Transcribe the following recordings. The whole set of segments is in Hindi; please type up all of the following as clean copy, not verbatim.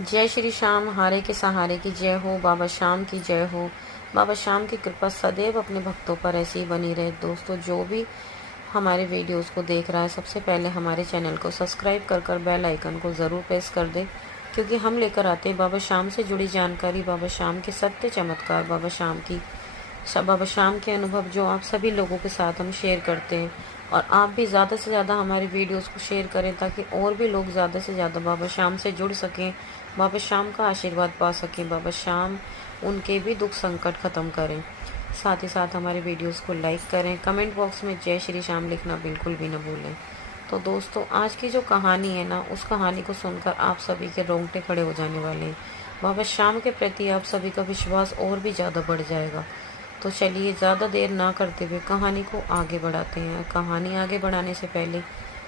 जय श्री श्याम, हारे के सहारे की जय हो, बाबा श्याम की जय हो। बाबा श्याम की कृपा सदैव अपने भक्तों पर ऐसी ही बनी रहे। दोस्तों, जो भी हमारे वीडियोस को देख रहा है, सबसे पहले हमारे चैनल को सब्सक्राइब कर बेल आइकन को ज़रूर प्रेस कर दे, क्योंकि हम लेकर आते हैं बाबा श्याम से जुड़ी जानकारी, बाबा श्याम के सत्य चमत्कार, बाबा श्याम के अनुभव जो आप सभी लोगों के साथ हम शेयर करते हैं। और आप भी ज़्यादा से ज़्यादा हमारे वीडियोस को शेयर करें, ताकि और भी लोग ज़्यादा से ज़्यादा बाबा श्याम से जुड़ सकें, बाबा श्याम का आशीर्वाद पा सकें, बाबा श्याम उनके भी दुख संकट ख़त्म करें। साथ ही साथ हमारे वीडियोस को लाइक करें, कमेंट बॉक्स में जय श्री श्याम लिखना बिल्कुल भी न भूलें। तो दोस्तों, आज की जो कहानी है ना, उस कहानी को सुनकर आप सभी के रोंगटे खड़े हो जाने वाले हैं। बाबा श्याम के प्रति आप सभी का विश्वास और भी ज़्यादा बढ़ जाएगा। तो चलिए, ज़्यादा देर ना करते हुए कहानी को आगे बढ़ाते हैं। कहानी आगे बढ़ाने से पहले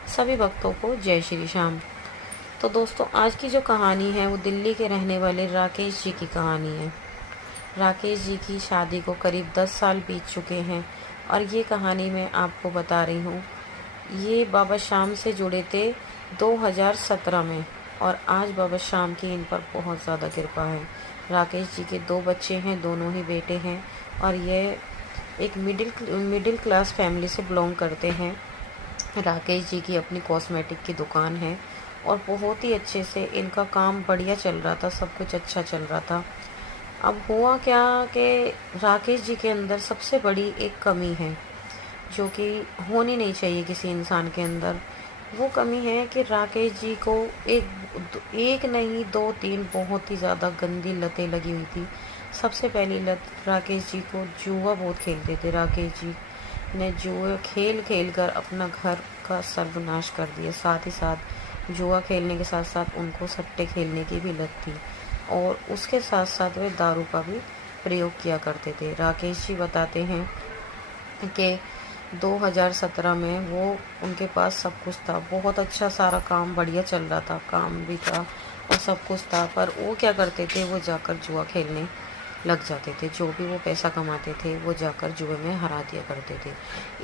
सभी भक्तों को जय श्री श्याम। तो दोस्तों, आज की जो कहानी है वो दिल्ली के रहने वाले राकेश जी की कहानी है। राकेश जी की शादी को करीब 10 साल बीत चुके हैं और ये कहानी मैं आपको बता रही हूँ। ये बाबा श्याम से जुड़े थे 2017 में, और आज बाबा श्याम की इन पर बहुत ज़्यादा कृपा है। राकेश जी के 2 बच्चे हैं, दोनों ही बेटे हैं, और ये एक मिडिल क्लास फैमिली से बिलोंग करते हैं। राकेश जी की अपनी कॉस्मेटिक की दुकान है और बहुत ही अच्छे से इनका काम बढ़िया चल रहा था, सब कुछ अच्छा चल रहा था। अब हुआ क्या कि राकेश जी के अंदर सबसे बड़ी एक कमी है, जो कि होनी नहीं चाहिए किसी इंसान के अंदर। वो कमी है कि राकेश जी को एक नहीं 2-3 बहुत ही ज़्यादा गंदी लतें लगी हुई थी। सबसे पहली लत, राकेश जी को जुआ बहुत खेलते थे। राकेश जी ने जुआ खेल कर अपना घर का सर्वनाश कर दिया। साथ ही साथ जुआ खेलने के साथ साथ उनको सट्टे खेलने की भी लत थी, और उसके साथ साथ वे दारू का भी प्रयोग किया करते थे। राकेश जी बताते हैं कि 2017 में वो उनके पास सब कुछ था, बहुत अच्छा सारा काम बढ़िया चल रहा था, काम भी था और सब कुछ था। पर वो क्या करते थे, वो जाकर जुआ खेलने लग जाते थे। जो भी वो पैसा कमाते थे वो जाकर जुए में हरा दिया करते थे।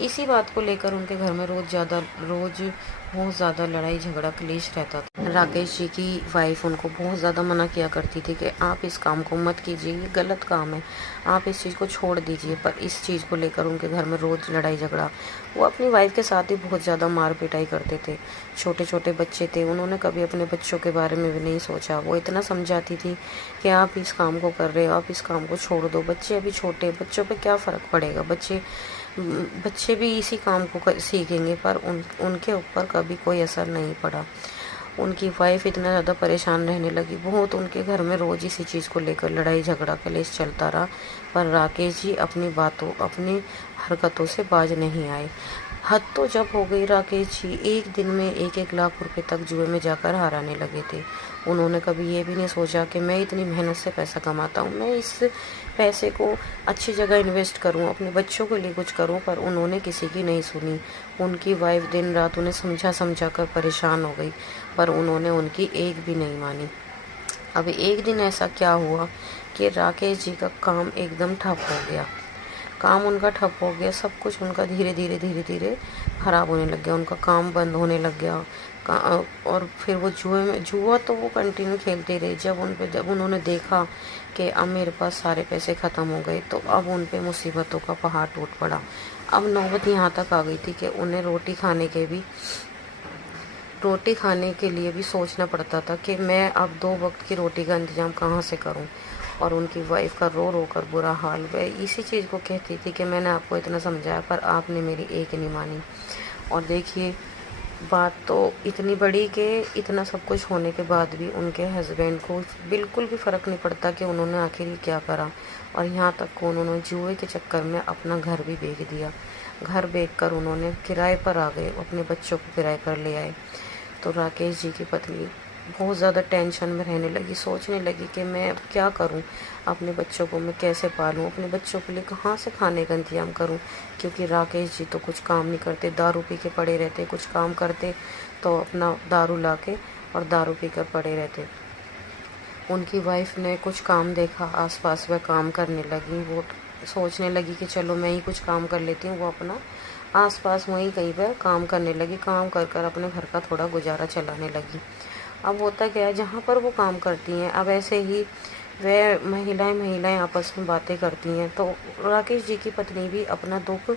इसी बात को लेकर उनके घर में रोज़ बहुत ज़्यादा लड़ाई झगड़ा क्लेश रहता था। राकेश जी की वाइफ उनको बहुत ज़्यादा मना किया करती थी कि आप इस काम को मत कीजिए, ये गलत काम है, आप इस चीज़ को छोड़ दीजिए। पर इस चीज़ को लेकर उनके घर में रोज़ लड़ाई झगड़ा। वो अपनी वाइफ के साथ ही बहुत ज़्यादा मार पिटाई करते थे। छोटे छोटे बच्चे थे, उन्होंने कभी अपने बच्चों के बारे में भी नहीं सोचा। वो इतना समझाती थी कि आप इस काम को कर रहे हो, आप इस काम को छोड़ दो, बच्चे अभी छोटे, बच्चों पे क्या फ़र्क पड़ेगा, बच्चे भी इसी काम को सीखेंगे। पर उनके ऊपर कभी कोई असर नहीं पड़ा। उनकी वाइफ इतना ज़्यादा परेशान रहने लगी, बहुत उनके घर में रोज़ इसी चीज़ को लेकर लड़ाई झगड़ा कलेश चलता रहा। पर राकेश जी अपनी हरकतों से बाज नहीं आए। हद तो जब हो गई, राकेश जी एक दिन में 1-1 लाख रुपए तक जुए में जाकर हाराने लगे थे। उन्होंने कभी ये भी नहीं सोचा कि मैं इतनी मेहनत से पैसा कमाता हूँ, मैं इस पैसे को अच्छी जगह इन्वेस्ट करूँ, अपने बच्चों के लिए कुछ करूँ। पर उन्होंने किसी की नहीं सुनी। उनकी वाइफ दिन रात उन्हें समझा कर परेशान हो गई, पर उन्होंने उनकी एक भी नहीं मानी। अब एक दिन ऐसा क्या हुआ कि राकेश जी का काम एकदम ठप हो गया। काम उनका ठप हो गया, सब कुछ उनका धीरे धीरे ख़राब होने लग गया, उनका काम बंद होने लग गया। और फिर वो जुआ तो वो कंटिन्यू खेलते रहे। जब उन्होंने देखा कि अब मेरे पास सारे पैसे ख़त्म हो गए, तो अब उन पे मुसीबतों का पहाड़ टूट पड़ा। अब नौबत यहाँ तक आ गई थी कि उन्हें रोटी खाने के लिए भी सोचना पड़ता था कि मैं अब 2 वक्त की रोटी का इंतज़ाम कहाँ से करूँ। और उनकी वाइफ का रो कर बुरा हाल। वह इसी चीज़ को कहती थी कि मैंने आपको इतना समझाया, पर आपने मेरी एक नहीं मानी। और देखिए, बात तो इतनी बड़ी कि इतना सब कुछ होने के बाद भी उनके हस्बैंड को बिल्कुल भी फ़र्क नहीं पड़ता कि उन्होंने आखिर क्या करा। और यहाँ तक को उन्होंने जुए के चक्कर में अपना घर भी बेच दिया। घर बेच कर उन्होंने किराए पर आ गए, अपने बच्चों को किराए पर ले आए। तो राकेश जी की पत्नी बहुत ज़्यादा टेंशन में रहने लगी, सोचने लगी कि मैं अब क्या करूं, अपने बच्चों को मैं कैसे पालूं, अपने बच्चों के लिए कहाँ से खाने का इंतजाम करूं। क्योंकि राकेश जी तो कुछ काम नहीं करते, दारू पी के पड़े रहते। कुछ काम करते तो अपना दारू लाके और दारू पी कर पड़े रहते। उनकी वाइफ ने कुछ काम देखा आसपास, वह काम करने लगी। वो सोचने लगी कि चलो मैं ही कुछ काम कर लेती हूँ। वो अपना आसपास वहीं कहीं पर काम करने लगी, काम कर कर अपने घर का थोड़ा गुजारा चलाने लगी। अब होता क्या है, जहाँ पर वो काम करती हैं, अब ऐसे ही वह महिलाएं आपस में बातें करती हैं, तो राकेश जी की पत्नी भी अपना दुख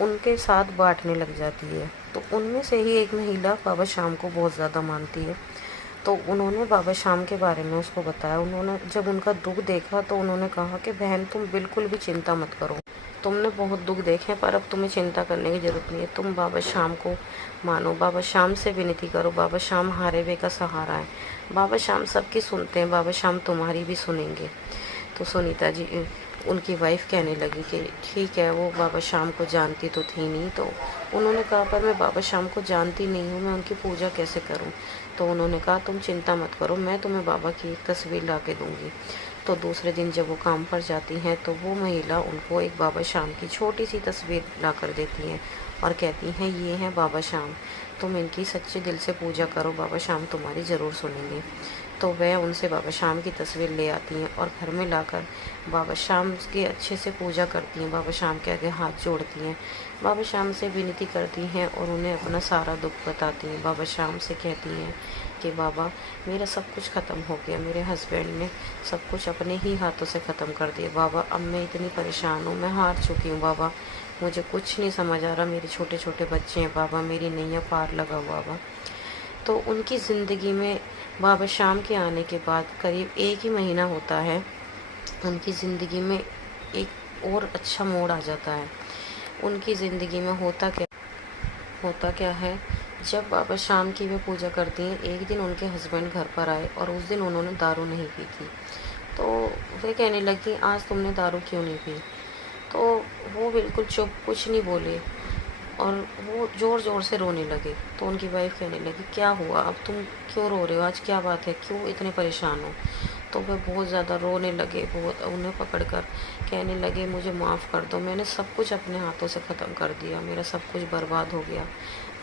उनके साथ बांटने लग जाती है। तो उनमें से ही एक महिला बाबा श्याम को बहुत ज़्यादा मानती है। तो उन्होंने बाबा श्याम के बारे में उसको बताया। उन्होंने जब उनका दुख देखा तो उन्होंने कहा कि बहन, तुम बिल्कुल भी चिंता मत करो, तुमने बहुत दुख देखे पर अब तुम्हें चिंता करने की ज़रूरत नहीं है। तुम बाबा श्याम को मानो, बाबा श्याम से विनती करो, बाबा श्याम हारे हुए का सहारा है, बाबा श्याम सबकी सुनते हैं, बाबा श्याम तुम्हारी भी सुनेंगे। तो सुनीता जी, उनकी वाइफ कहने लगी कि ठीक है, वो बाबा श्याम को जानती तो थी नहीं। तो उन्होंने कहा पर मैं बाबा श्याम को जानती नहीं हूँ, मैं उनकी पूजा कैसे करूँ। तो उन्होंने कहा तुम चिंता मत करो, मैं तुम्हें बाबा की एक तस्वीर ला के दूँगी। तो दूसरे दिन जब वो काम पर जाती हैं तो वो महिला उनको एक बाबा श्याम की छोटी सी तस्वीर ला कर देती हैं और कहती हैं ये हैं बाबा श्याम, तुम इनकी सच्चे दिल से पूजा करो, बाबा श्याम तुम्हारी ज़रूर सुनेंगे। तो वह उनसे बाबा श्याम की तस्वीर ले आती हैं और घर में लाकर बाबा श्याम की अच्छे से पूजा करती हैं, बाबा श्याम के आगे हाथ जोड़ती हैं, बाबा श्याम से विनती करती हैं और उन्हें अपना सारा दुख बताती हैं। बाबा श्याम से कहती हैं कि बाबा, मेरा सब कुछ ख़त्म हो गया, मेरे हस्बैंड ने सब कुछ अपने ही हाथों से ख़त्म कर दिया। बाबा, अब मैं इतनी परेशान हूँ, मैं हार चुकी हूँ बाबा, मुझे कुछ नहीं समझ आ रहा, मेरे छोटे छोटे बच्चे हैं बाबा, मेरी नैया पार लगाओ बाबा। तो उनकी ज़िंदगी में बाबा श्याम के आने के बाद करीब 1 ही महीना होता है, उनकी ज़िंदगी में एक और अच्छा मोड़ आ जाता है। उनकी ज़िंदगी में होता क्या है, जब बाबा श्याम की वे पूजा करती हैं, एक दिन उनके हस्बैंड घर पर आए और उस दिन उन्होंने दारू नहीं पी थी। तो वे कहने लगी, आज तुमने दारू क्यों नहीं पी। तो वो बिल्कुल चुप, कुछ नहीं बोले और वो ज़ोर ज़ोर से रोने लगे। तो उनकी वाइफ कहने लगी, क्या हुआ, अब तुम क्यों रो रहे हो, आज क्या बात है, क्यों इतने परेशान हो। तो वे बहुत ज़्यादा रोने लगे, बहुत उन्हें पकड़कर कहने लगे, मुझे माफ़ कर दो, मैंने सब कुछ अपने हाथों से ख़त्म कर दिया, मेरा सब कुछ बर्बाद हो गया,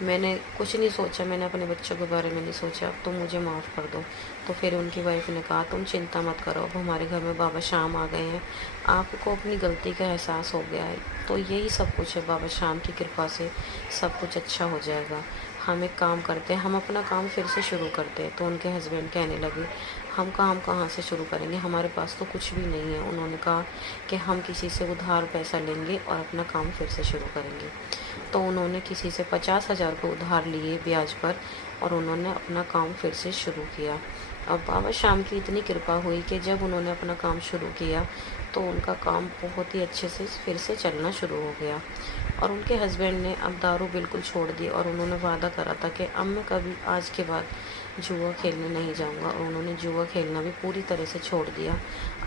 मैंने कुछ नहीं सोचा, मैंने अपने बच्चों के बारे में नहीं सोचा, अब तुम मुझे माफ़ कर दो। तो फिर उनकी वाइफ ने कहा, तुम चिंता मत करो, अब हमारे घर में बाबा श्याम आ गए हैं, आपको अपनी गलती का एहसास हो गया है, तो यही सब कुछ है, बाबा श्याम की कृपा से सब कुछ अच्छा हो जाएगा। हम एक काम करते हैं, हम अपना काम फिर से शुरू करते हैं। तो उनके हस्बैंड कहने लगे, हम काम कहाँ से शुरू करेंगे, हमारे पास तो कुछ भी नहीं है। उन्होंने कहा कि हम किसी से उधार पैसा लेंगे और अपना काम फिर से शुरू करेंगे। तो उन्होंने किसी से 50,000 को उधार लिए ब्याज पर और उन्होंने अपना काम फिर से शुरू किया। अब बाबा श्याम की इतनी कृपा हुई कि जब उन्होंने अपना काम शुरू किया तो उनका काम बहुत ही अच्छे से फिर से चलना शुरू हो गया और उनके हस्बैंड ने अब दारू बिल्कुल छोड़ दी और उन्होंने वादा करा था कि अब मैं कभी आज के बाद जुआ खेलने नहीं जाऊंगा और उन्होंने जुआ खेलना भी पूरी तरह से छोड़ दिया।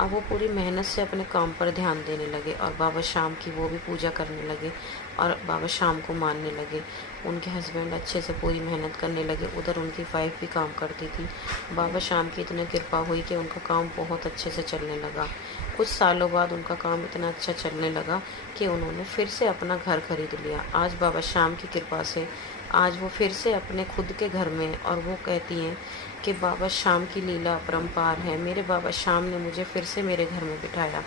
अब वो पूरी मेहनत से अपने काम पर ध्यान देने लगे और बाबा श्याम की वो भी पूजा करने लगे और बाबा श्याम को मानने लगे। उनके हस्बैंड अच्छे से पूरी मेहनत करने लगे, उधर उनकी वाइफ भी काम करती थी। बाबा श्याम की इतनी कृपा हुई कि उनका काम बहुत अच्छे से चलने लगा। कुछ सालों बाद उनका काम इतना अच्छा चलने लगा कि उन्होंने फिर से अपना घर खरीद लिया। आज बाबा श्याम की कृपा से आज वो फिर से अपने खुद के घर में और वो कहती हैं कि बाबा श्याम की लीला अपरंपार है, मेरे बाबा श्याम ने मुझे फिर से मेरे घर में बिठाया।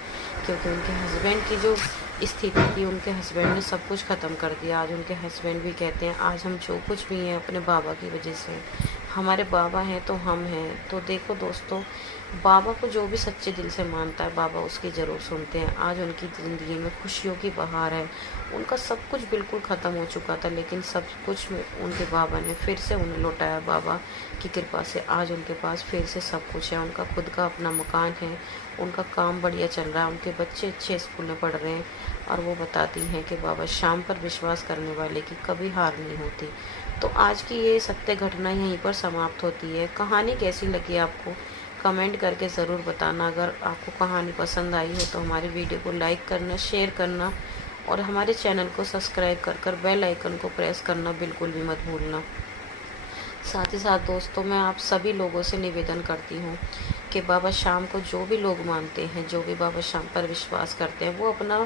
क्योंकि उनके हस्बैंड की जो स्थिति थी, उनके हस्बैंड ने सब कुछ ख़त्म कर दिया। आज उनके हस्बैंड भी कहते हैं, आज हम जो कुछ भी हैं अपने बाबा की वजह से, हमारे बाबा हैं तो हम हैं। तो देखो दोस्तों, बाबा को जो भी सच्चे दिल से मानता है, बाबा उसकी ज़रूर सुनते हैं। आज उनकी ज़िंदगी में खुशियों की बहार है। उनका सब कुछ बिल्कुल ख़त्म हो चुका था, लेकिन सब कुछ में उनके बाबा ने फिर से उन्हें लौटाया। बाबा की कृपा से आज उनके पास फिर से सब कुछ है। उनका खुद का अपना मकान है, उनका काम बढ़िया चल रहा है, उनके बच्चे अच्छे स्कूल में पढ़ रहे हैं और वो बताती हैं कि बाबा श्याम पर विश्वास करने वाले की कभी हार नहीं होती। तो आज की ये सत्य घटना यहीं पर समाप्त होती है। कहानी कैसी लगी आपको कमेंट करके ज़रूर बताना। अगर आपको कहानी पसंद आई है तो हमारी वीडियो को लाइक करना, शेयर करना और हमारे चैनल को सब्सक्राइब कर बेल आइकन को प्रेस करना बिल्कुल भी मत भूलना। साथ ही साथ दोस्तों, मैं आप सभी लोगों से निवेदन करती हूँ कि बाबा श्याम को जो भी लोग मानते हैं, जो भी बाबा श्याम पर विश्वास करते हैं, वो अपना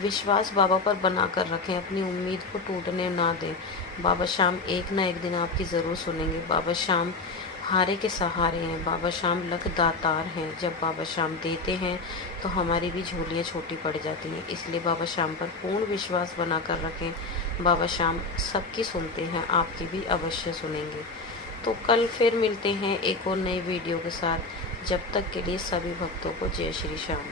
विश्वास बाबा पर बना कर रखें, अपनी उम्मीद को टूटने ना दें। बाबा श्याम एक ना एक दिन आपकी ज़रूर सुनेंगे। बाबा श्याम हारे के सहारे हैं, बाबा श्याम लख दातार हैं। जब बाबा श्याम देते हैं तो हमारी भी झोलियाँ छोटी पड़ जाती हैं। इसलिए बाबा श्याम पर पूर्ण विश्वास बना कर रखें। बाबा श्याम सबकी सुनते हैं, आपकी भी अवश्य सुनेंगे। तो कल फिर मिलते हैं एक और नई वीडियो के साथ। जब तक के लिए सभी भक्तों को जय श्री श्याम।